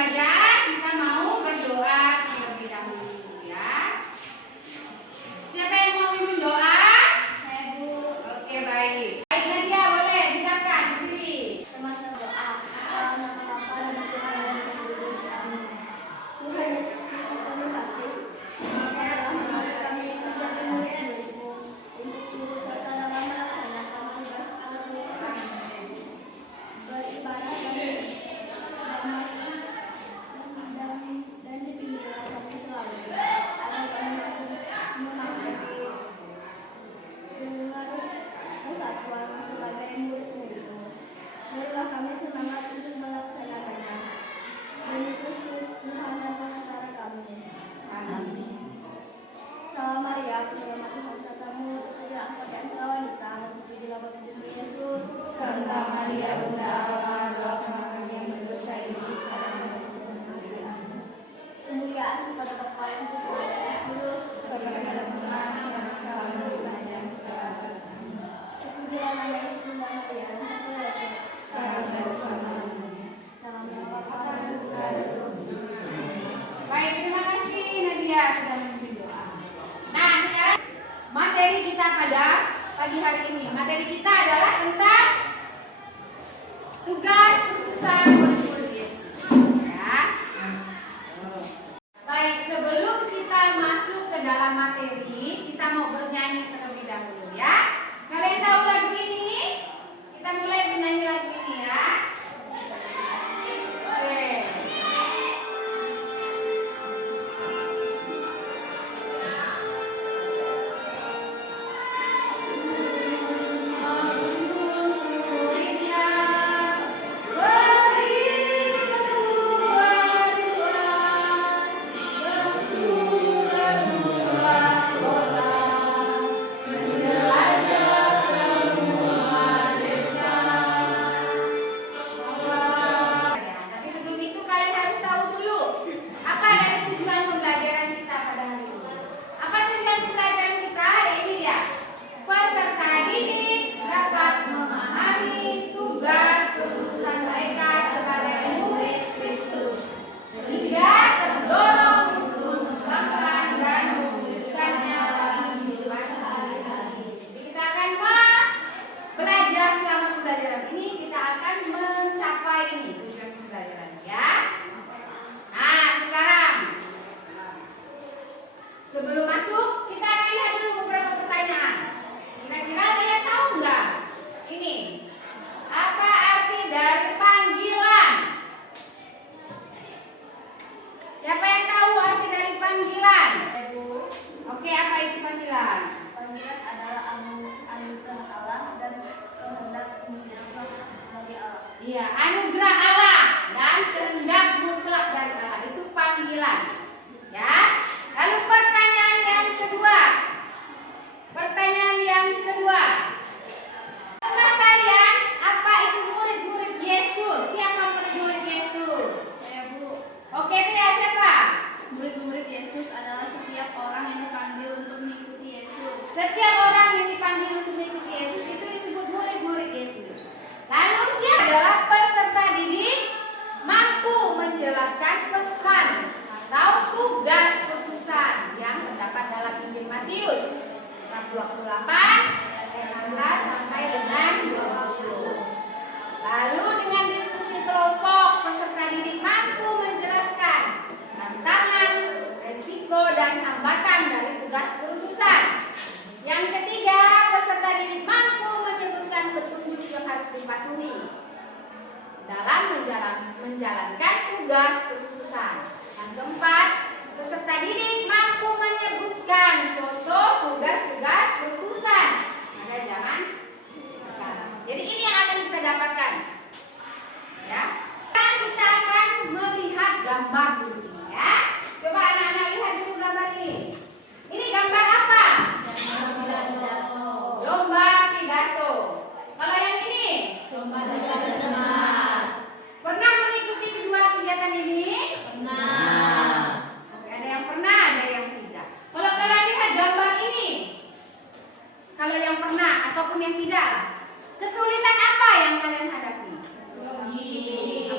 belajar, kita mau berdoa terlebih dahulu ya. Siapa yang mau mimpin doa? Saya, Bu. Oke, baik. Baik Nadia, boleh silakan berdiri. Sama-sama doa. Dalam nama Bapa dan Tuhan dan Roh Kudus. Amin. Tuhan Yesus Kristus, kami kasih. Maka telah memanggil kami menjadi murid-murid-Mu untuk turut serta dalam melaksanakan tugas pengutusan beribadah dan dipimpinlah kami selalu. Agar kami menghadapi dengan persatuan sebagai murid-murid-Mu. Berilah kami semangat untuk melaksanakannya. Demi Kristus, Tuhan dan Pengantar kami. Amin. Salam Maria, penuh rahmat Tuhan sertamu, terpujilah engkau di antara wanita, dan terpujilah bagimu Yesus. Santa Maria Bunda Allah, doakanlah kami yang berdosa ini sekarang dan waktu kematian. Amin. Kemuliaan kepada Bapa yang Tuhan dan Kudus, Sebagaimana pernah yang selalu sekarang dan sekarang. terpujilah nama Yesus Bunda Maria dan Santa Yesus. Sekarang dan selamanya. Dalam nama Bapa dan Tuhan dan Roh Kudus. Baik, terima kasih Nadia sudah memimpin doa. Nah, sekarang materi kita pada pagi hari ini. Materi kita adalah tentang tugas utusan murid-murid Yesus. Ya. Baik, sebelum kita masuk ke dalam materi, kita mau bernyanyi terlebih dahulu ya. Kalian tahu lagu ini? Kita mulai bernyanyi lagu ini ya. Oke. Tapi sebelum itu kalian harus tahu dulu apa dari tujuan pembelajaran kita pada hari ini. Apa tujuan pembelajaran kita? Ini dia. Peserta didik dapat memahami tugas utusan mereka sebagai murid Kristus, sehingga terdorong untuk mengembangkan dan mewujudkannya dalam kehidupan sehari-hari. Jadi kita akan belajar selama pembelajaran ini, kita akan mencapai ini tujuan pembelajaran ya. Nah, sekarang sebelum masuk kita akan lihat dulu beberapa pertanyaan. Kira-kira kalian tahu nggak? Ini apa arti dari panggilan? Siapa yang tahu arti dari panggilan? Ibu, Oke, apa itu panggilan? panggilan adalah anugerah Allah dan kehendak mutlak dari Allah. Iya, anugerah Allah dan kehendak mutlak dari Allah itu panggilan. Ya. Lalu pertanyaan yang kedua. Tahukah kalian apa itu murid-murid Yesus? Siapa murid-murid Yesus? Saya, Bu. Oke, itu ya siapa? Murid-murid Yesus adalah setiap orang yang dipanggil untuk mengikuti Yesus. Setiap orang yang dipanggil untuk mengikuti Yesus itu disebut murid-murid Yesus. Lalu siapa adalah peserta didik mampu menjelaskan pesan atau tugas utusan yang terdapat dalam Injil Matius bab 28 ayat 16 sampai dengan 20. Lalu dengan diskusi kelompok peserta didik mampu menjelaskan tantangan, resiko dan hambatan dari tugas utusan. Yang ketiga, peserta didik mampu menyebutkan petunjuk yang harus dipatuhi dalam menjalankan tugas utusan. Yang keempat, peserta didik mampu menyebutkan contoh tugas-tugas utusan. Ada jangan sekarang. Jadi ini yang akan kita dapatkan. Ya. Sekarang kita akan melihat gambar dulu ya. Coba anak-anak lihat dulu gambar ini. Ini gambar apa? Lomba pidato. Kalau yang ini? Pernah mengikuti kedua kegiatan ini? Pernah. Oke, ada yang pernah, ada yang tidak. Kalau kalian lihat gambar ini, kalau yang pernah ataupun yang tidak, kesulitan apa yang kalian hadapi? Grogi.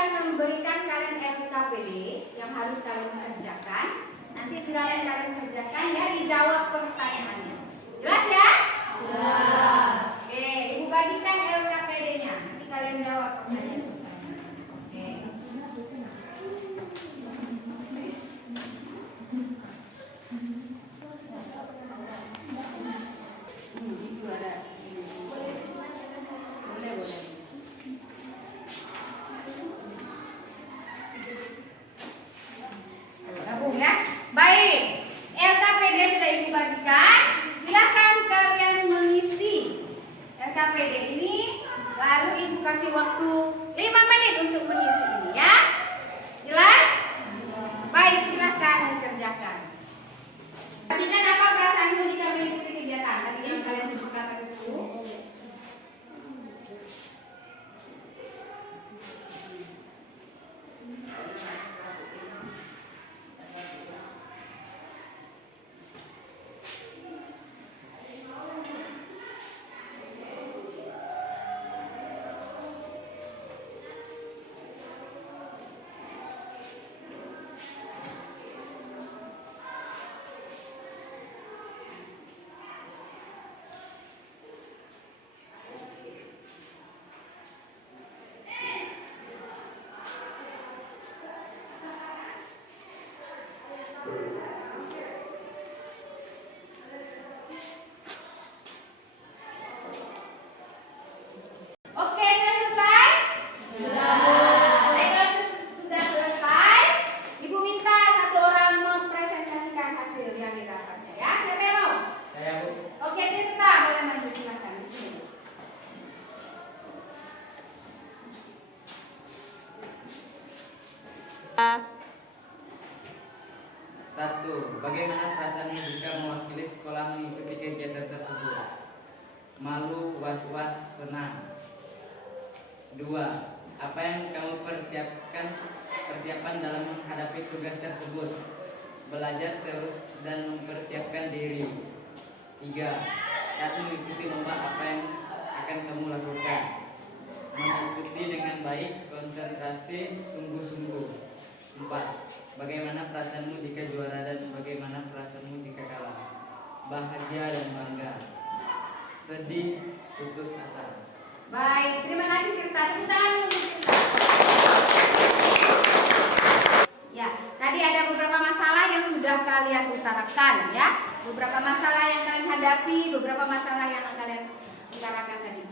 akan memberikan kalian LKPD yang harus kalian kerjakan. Nanti silahkan kalian kerjakan ya, dijawab pertanyaannya. Jelas ya? Jelas. Oke, Ibu bagikan LKPD-nya. Nanti kalian jawab pertanyaan. Oke. Itu ada. Boleh. Gabung ya. Baik. LKPD sudah Ibu bagikan. Silakan kalian mengisi LKPD ini. Lalu Ibu kasih waktu 5 menit untuk mengisi ini ya. Jelas? Baik, silakan dikerjakan. Pastikan apa perasaanmu jika mengikuti kegiatan tadi yang kalian sebutkan tadi itu. Oke, sudah selesai? Sudah. Kalau sudah selesai, Ibu minta satu orang mempresentasikan hasil yang didapatnya ya. Siapa yang mau? Saya, Bu. Oke, Tirta, boleh maju silakan di sini. Satu, bagaimana perasaanmu jika mewakili sekolah mengikuti kegiatan tersebut? Malu, was-was, senang. Dua, apa yang kamu persiapan dalam menghadapi tugas tersebut? Belajar terus dan mempersiapkan diri. Tiga, saat mengikuti lomba apa yang akan kamu lakukan? Mengikuti dengan baik, konsentrasi, sungguh-sungguh. Empat, bagaimana perasaanmu jika juara dan bagaimana perasaanmu jika kalah? Bahagia dan bangga. Sedih, putus asa. Baik, terima kasih Tirta. Tepuk tangan untuk Tirta. Ya, tadi ada beberapa masalah yang sudah kalian utarakan ya. Beberapa masalah yang kalian hadapi, beberapa masalah yang kalian utarakan tadi.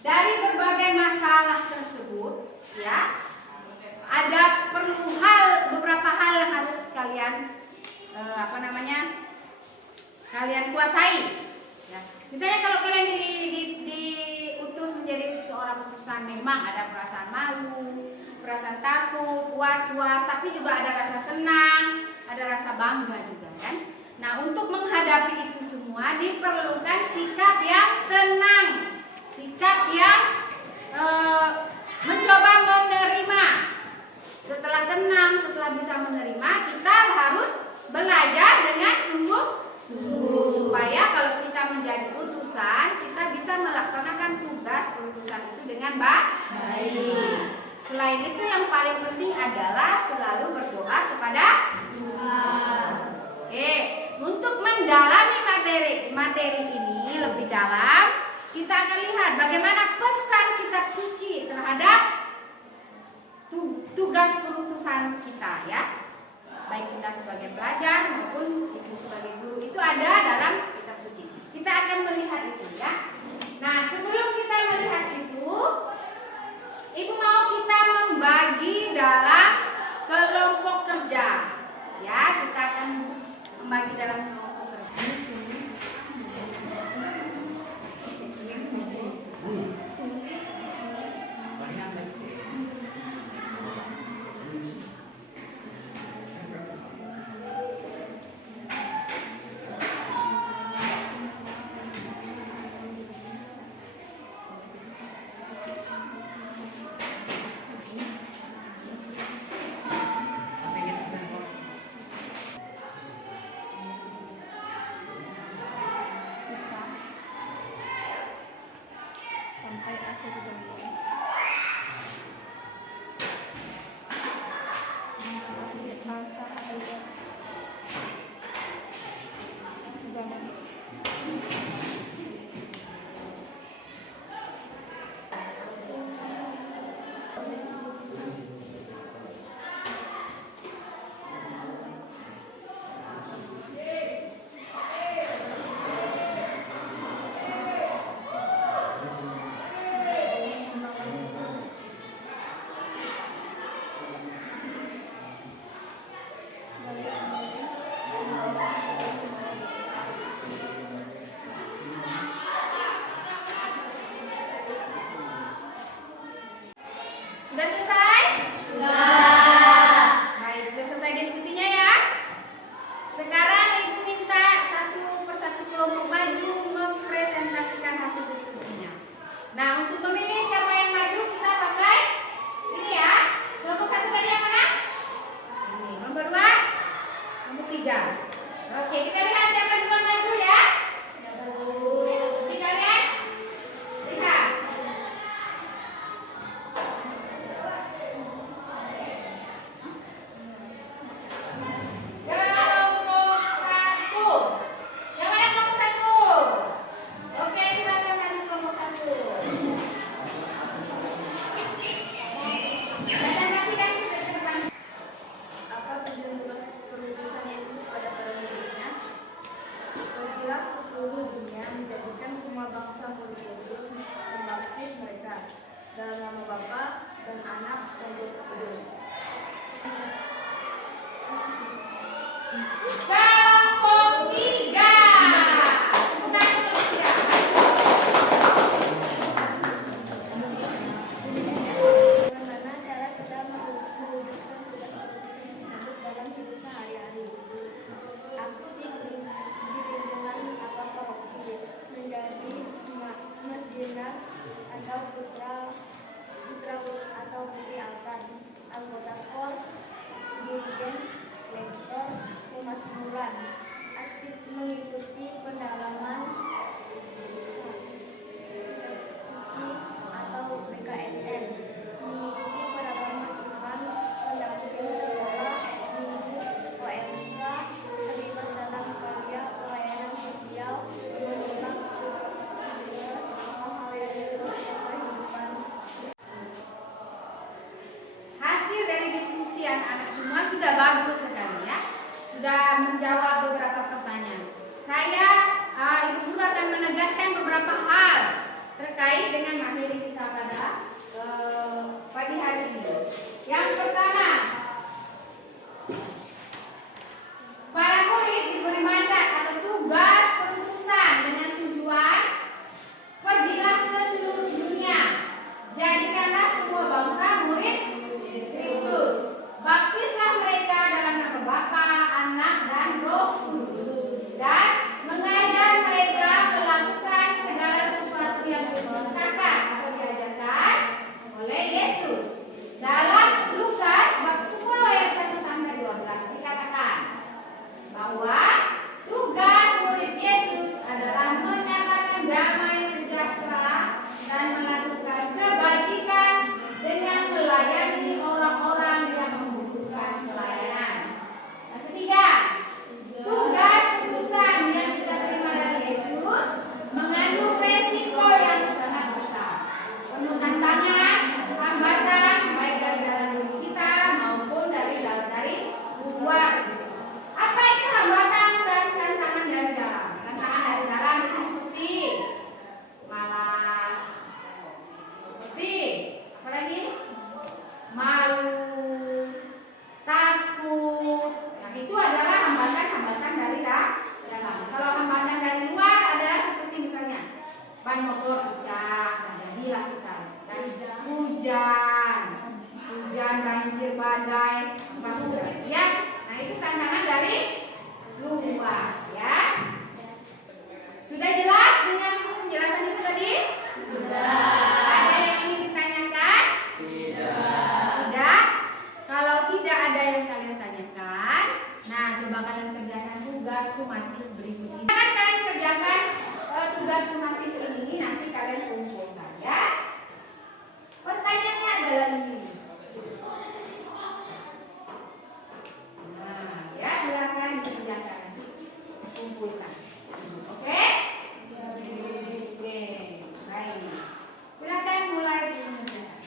Dari berbagai masalah tersebut, ya, ada beberapa hal yang harus kalian kalian kuasai. Ya. Misalnya kalau kalian diutus menjadi seorang utusan, memang ada perasaan malu, perasaan takut, was-was, tapi juga ada rasa senang, ada rasa bangga juga kan. Nah, untuk menghadapi itu semua diperlukan sikap yang tenang, sikap yang mencoba menerima. Setelah tenang, setelah bisa menerima, kita harus belajar dengan sungguh-sungguh supaya kalau kita menjadi utusan, kita bisa melaksanakan tugas utusan itu dengan baik. Selain itu yang paling penting adalah selalu berdoa kepada Tuhan. Untuk mendalami materi ini lebih dalam, kita akan lihat bagaimana pesan kitab suci terhadap tugas perutusan kita ya. Baik kita sebagai pelajar maupun ibu sebagai guru, itu ada dalam kitab suci. Kita akan melihat itu ya. Nah, sebelum kita melihat itu, Ibu mau kita membagi dalam kelompok kerja. Ya, kita akan membagi dalam kelompok kerja. Sudah selesai? Sudah. Baik, sudah selesai diskusinya ya. Sekarang Ibu minta satu persatu kelompok maju mempresentasikan hasil diskusinya. Nah, untuk memilih siapa yang maju kita pakai ini ya. Kelompok satu tadi yang mana? Ini. Nomor 2, nomor 3. Oke, kita lihat siapa duluan maju ya. Bisa lihat? Lihat. Kelompok 1. Yang mana kelompok 1? Oke, silakan maju kelompok 1. Presentasikan ke depan. Apa tujuan penulisan Yesus kepada para muridnya? Pergilah ke seluruh dunia, menjadikan semua bangsa murid Yesus, membaptis mereka dalam nama Bapa dan Anak dan Roh Kudus. Kelompok 3. Tepuk tangan kelompok 3. Bagaimana cara kita mewujudkan tugas penulisan tersebut dalam hidup sehari-hari? Aktif di lingkungan apa paroki, menjadi masjidar atau putra atau putri altar, anggota kor, dirigen, lektor, pemazmuran, aktif mengikuti pendalaman suci atau PKSN, mengikuti peragama iman, mendampingi sekolah, minggu, OMK, terlibat dalam karya pelayanan sosial, menyimak semua hal yang dilakukan kehidupan. Hasil dari diskusi anak-anak semua sudah bagus sekali ya. Sudah menjawab beberapa pertanyaan. Saya Ibu Guru akan menegaskan beberapa hal terkait dengan materi kita pada pagi hari ini. Yang pertama, para murid diberi mandat atau tugas perutusan dengan tujuan pergilah ke seluruh dunia, jadikanlah semua bangsa murid Kristus, baptislah mereka dalam nama Bapa, Anak dan Roh Kudus, dan mengajar mereka melakukan segala sesuatu yang diperintahkan atau diajarkan oleh Yesus. Dalam Lukas bab 10 ayat 1 sampai 12 dikatakan bahwa tugas murid Yesus adalah menyatakan damai sejahtera dan melakukan kebajikan dengan melayani orang-orang yang membutuhkan pelayanan. Yang ketiga, tugas putusan yang kita terima dari Yesus mengandung resiko yang sangat besar, penuh tantangan, hambatan baik dari dalam diri kita maupun dari luar. Apa itu hambatan dan tantangan dari dalam? Tantangan dari dalam itu seperti malas, seperti apa lagi? Malu, takut. Nah, itu adalah hambatan-hambatan dari dalam. Kalau hambatan dari luar adalah seperti misalnya ban motor pecah, nah jadilah kita. Dan hujan, banjir, badai, pas ya. Nah, itu tantangan dari luar, ya. Sudah jelas dengan penjelasan itu tadi? Sudah. Ada yang ingin ditanyakan? Tidak. Kalau tidak ada yang kalian tanyakan, nah coba kalian kerjakan tugas sumatif berikut ini. Akan kalian kerjakan tugas sumatif ini nanti kalian kumpulkan ya. Pertanyaannya adalah ini. Nah, ya silakan dikerjakan nanti kumpulkan. Oke? Oke. Baik. Silakan mulai mengerjakan.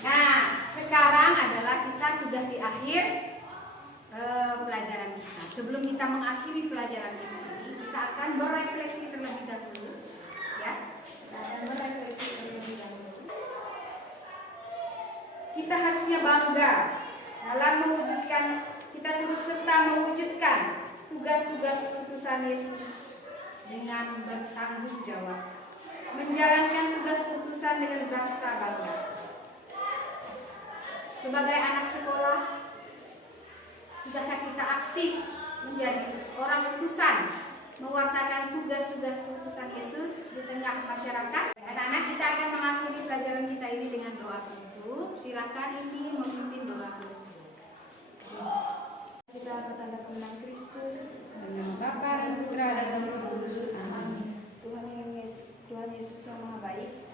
Nah, sekarang adalah kita sudah di akhir pelajaran kita. Sebelum kita mengakhiri pelajaran kita ini, kita akan berefleksi terlebih dahulu, ya. Kita akan berefleksi terlebih dahulu. Kita harusnya bangga dalam mewujudkan, kita turut serta mewujudkan tugas-tugas utusan Yesus dengan bertanggung jawab. menjalankan tugas utusan dengan rasa bangga. Sebagai anak sekolah, sudahkah kita aktif menjadi orang utusan, mewartakan tugas-tugas utusan Yesus di tengah masyarakat? Anak-anak, kita akan mengakhiri pelajaran kita ini dengan doa penutup. Silakan intinya memimpin doa penutup. Kita bertanda kemenangan Kristus. Dengan Bapa dan Putra dan Roh Kudus. Amin. Tuhan Yesus yang Maha Baik,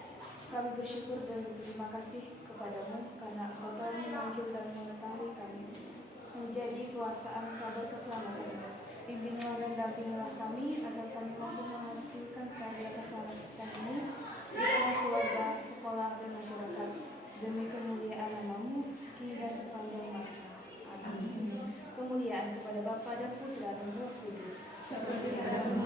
kami bersyukur dan berterima kasih kepadamu karena Engkau telah memanggil dan mengetahui kami menjadi kewartaan kabar keselamatan. Bimbinglah dan dampingilah kami agar kami mampu menghasilkan karya keselamatan ini di tengah keluarga, sekolah, dan masyarakat demi kemuliaan nama-Mu hingga sepanjang masa. Amin. Kemuliaan kepada Bapa dan Putra dan Roh Kudus. Seperti dalam